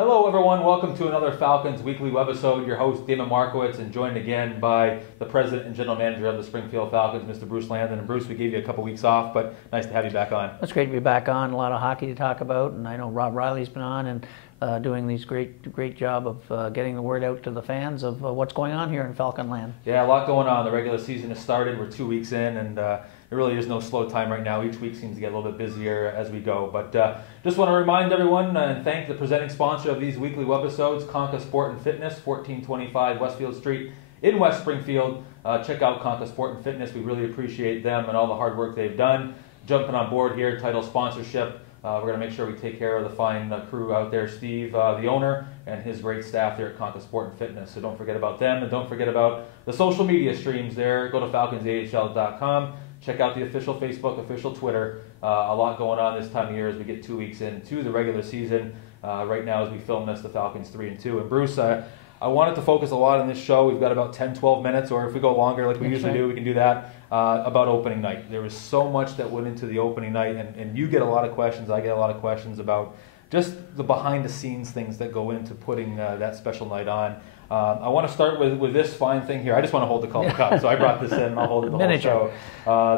Hello everyone, welcome to another Falcons Weekly Webisode. Your host Damon Markiewicz, and joined again by the President and General Manager of the Springfield Falcons, Mr. Bruce Landon. And Bruce, we gave you a couple weeks off, but nice to have you back on. It's great to be back on. A lot of hockey to talk about, and I know Rob Riley's been on and doing these great job of getting the word out to the fans of what's going on here in Falcon Land. Yeah, a lot going on. The regular season has started. We're 2 weeks in, and there really is no slow time right now. Each week seems to get a little bit busier as we go. But just want to remind everyone and thank the presenting sponsor of these weekly webisodes, Conca Sport and Fitness, 1425 Westfield Street in West Springfield. Check out Conca Sport and Fitness. We really appreciate them and all the hard work they've done. Jumping on board here, title sponsorship. We're going to make sure we take care of the fine crew out there, Steve, the owner, and his great staff there at Conca Sport and Fitness. So don't forget about them, and don't forget about the social media streams there. Go to falconsahl.com. Check out the official Facebook, official Twitter. A lot going on this time of year as we get 2 weeks into the regular season. Right now as we film this, the Falcons 3-2. And Bruce, I wanted to focus a lot on this show. We've got about 10, 12 minutes, or if we go longer like we usually do, we can do that, about opening night. There was so much that went into the opening night, and you get a lot of questions, I get a lot of questions about just the behind-the-scenes things that go into putting that special night on. I want to start with this fine thing here. I just want to hold the Calder Cup, so I brought this in and I'll hold it the whole show.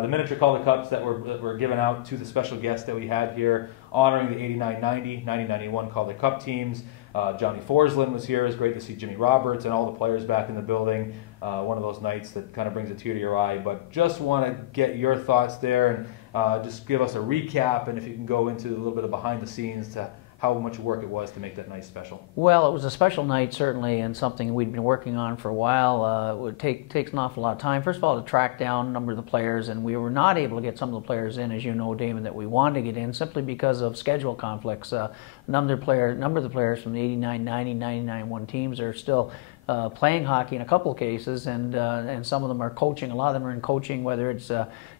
The miniature Calder Cups that were given out to the special guests that we had here, honoring the 89-90, 90-91 Calder Cup teams. Johnny Forsland was here. It was great to see Jimmy Roberts and all the players back in the building. One of those nights that kind of brings a tear to your eye. But just want to get your thoughts there and just give us a recap, and if you can go into a little bit of behind the scenes to how much work it was to make that night special. Well, it was a special night, certainly, and something we'd been working on for a while. It takes an awful lot of time. First of all, to track down a number of the players, and we were not able to get some of the players in, as you know, Damon, that we wanted to get in simply because of schedule conflicts. A number of the players from the 89-90, 90-91 teams are still playing hockey in a couple of cases, and some of them are coaching. A lot of them are in coaching, whether it's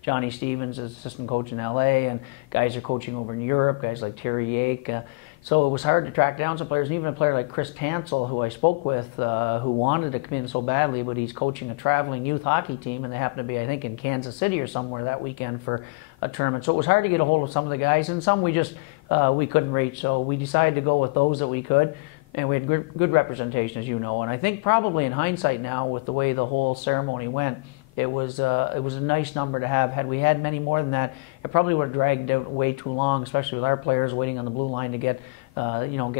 Johnny Stevens, assistant coach in LA, and guys are coaching over in Europe, guys like Terry Yake. So it was hard to track down some players, and even a player like Chris Tansel, who I spoke with, who wanted to come in so badly, but he's coaching a traveling youth hockey team, and they happen to be, I think, in Kansas City or somewhere that weekend for a tournament. So it was hard to get a hold of some of the guys, and some we just we couldn't reach. So we decided to go with those that we could, and we had good representation, as you know. And I think probably in hindsight now, with the way the whole ceremony went, it was a nice number to have. Had we had many more than that, it probably would have dragged out way too long, especially with our players waiting on the blue line to get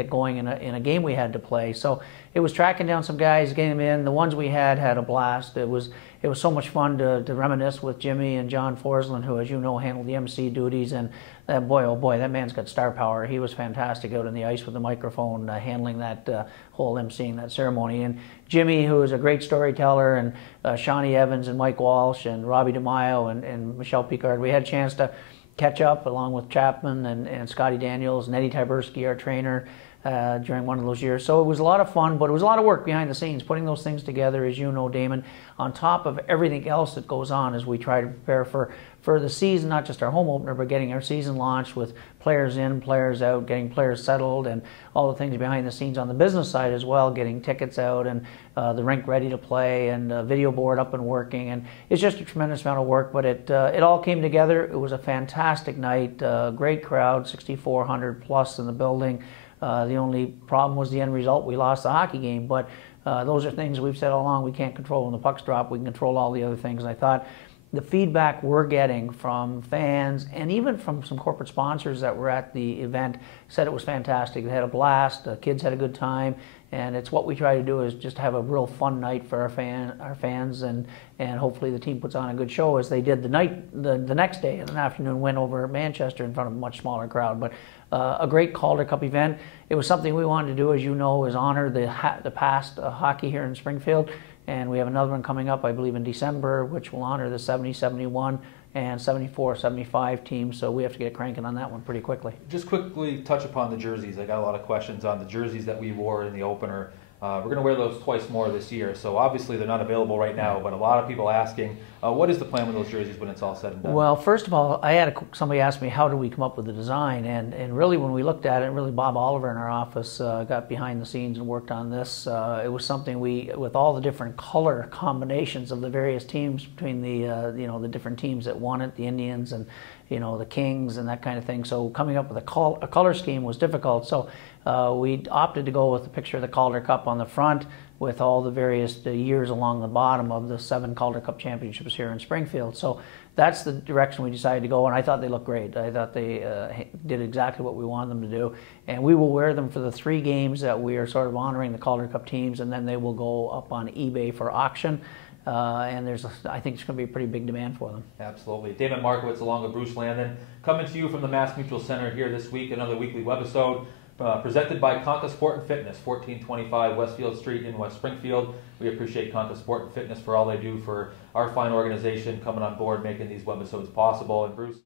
going in a game we had to play. So it was tracking down some guys, getting them in. The ones we had a blast. It was so much fun to reminisce with Jimmy and John Forsland, who, as you know, handled the MC duties. And boy, oh boy, that man's got star power. He was fantastic out on the ice with the microphone, handling that whole MCing that ceremony. And Jimmy, who is a great storyteller, and Shawnee Evans and Mike Walsh and Robbie DeMaio and Michelle Picard. We had a chance to catch up along with Chapman and Scotty Daniels and Eddie Tyberski, our trainer, during one of those years. So it was a lot of fun, but it was a lot of work behind the scenes, putting those things together, as you know, Damon, on top of everything else that goes on as we try to prepare for the season, not just our home opener, but getting our season launched with players in, players out, getting players settled, and all the things behind the scenes on the business side as well, getting tickets out and the rink ready to play and video board up and working. And it's just a tremendous amount of work, but it all came together. It was a fantastic night, great crowd, 6,400 plus in the building. The only problem was the end result. We lost the hockey game, but those are things we've said all along we can't control. When the pucks drop, we can control all the other things. And I thought the feedback we're getting from fans and even from some corporate sponsors that were at the event said it was fantastic. They had a blast. The kids had a good time. And it's what we try to do, is just have a real fun night for our fans, and hopefully the team puts on a good show, as they did the next day, an afternoon win over Manchester in front of a much smaller crowd. But a great Calder Cup event. It was something we wanted to do, as you know, is honor the past hockey here in Springfield. And we have another one coming up, I believe, in December, which will honor the 70, 71, and 74, 75 teams. So we have to get cranking on that one pretty quickly. Just quickly touch upon the jerseys. I got a lot of questions on the jerseys that we wore in the opener. We're going to wear those twice more this year, so obviously they're not available right now, but a lot of people asking, what is the plan with those jerseys when it's all said and done? Well, first of all, somebody asked me, how do we come up with the design? And really, when we looked at it, really Bob Oliver in our office got behind the scenes and worked on this. It was something with all the different color combinations of the various teams between the different teams that won it, the Indians and the Kings and that kind of thing. So coming up with a color scheme was difficult. So We opted to go with the picture of the Calder Cup on the front with all the various years along the bottom of the 7 Calder Cup championships here in Springfield. So that's the direction we decided to go, and I thought they looked great. I thought they did exactly what we wanted them to do, and we will wear them for the 3 games that we are sort of honoring the Calder Cup teams, and then they will go up on eBay for auction. And I think it's going to be a pretty big demand for them. Absolutely. Damon Markiewicz along with Bruce Landon coming to you from the Mass Mutual Center here this week. Another weekly webisode presented by Conca Sport and Fitness, 1425 Westfield Street in West Springfield. We appreciate Conca Sport and Fitness for all they do for our fine organization coming on board, making these webisodes possible. And Bruce.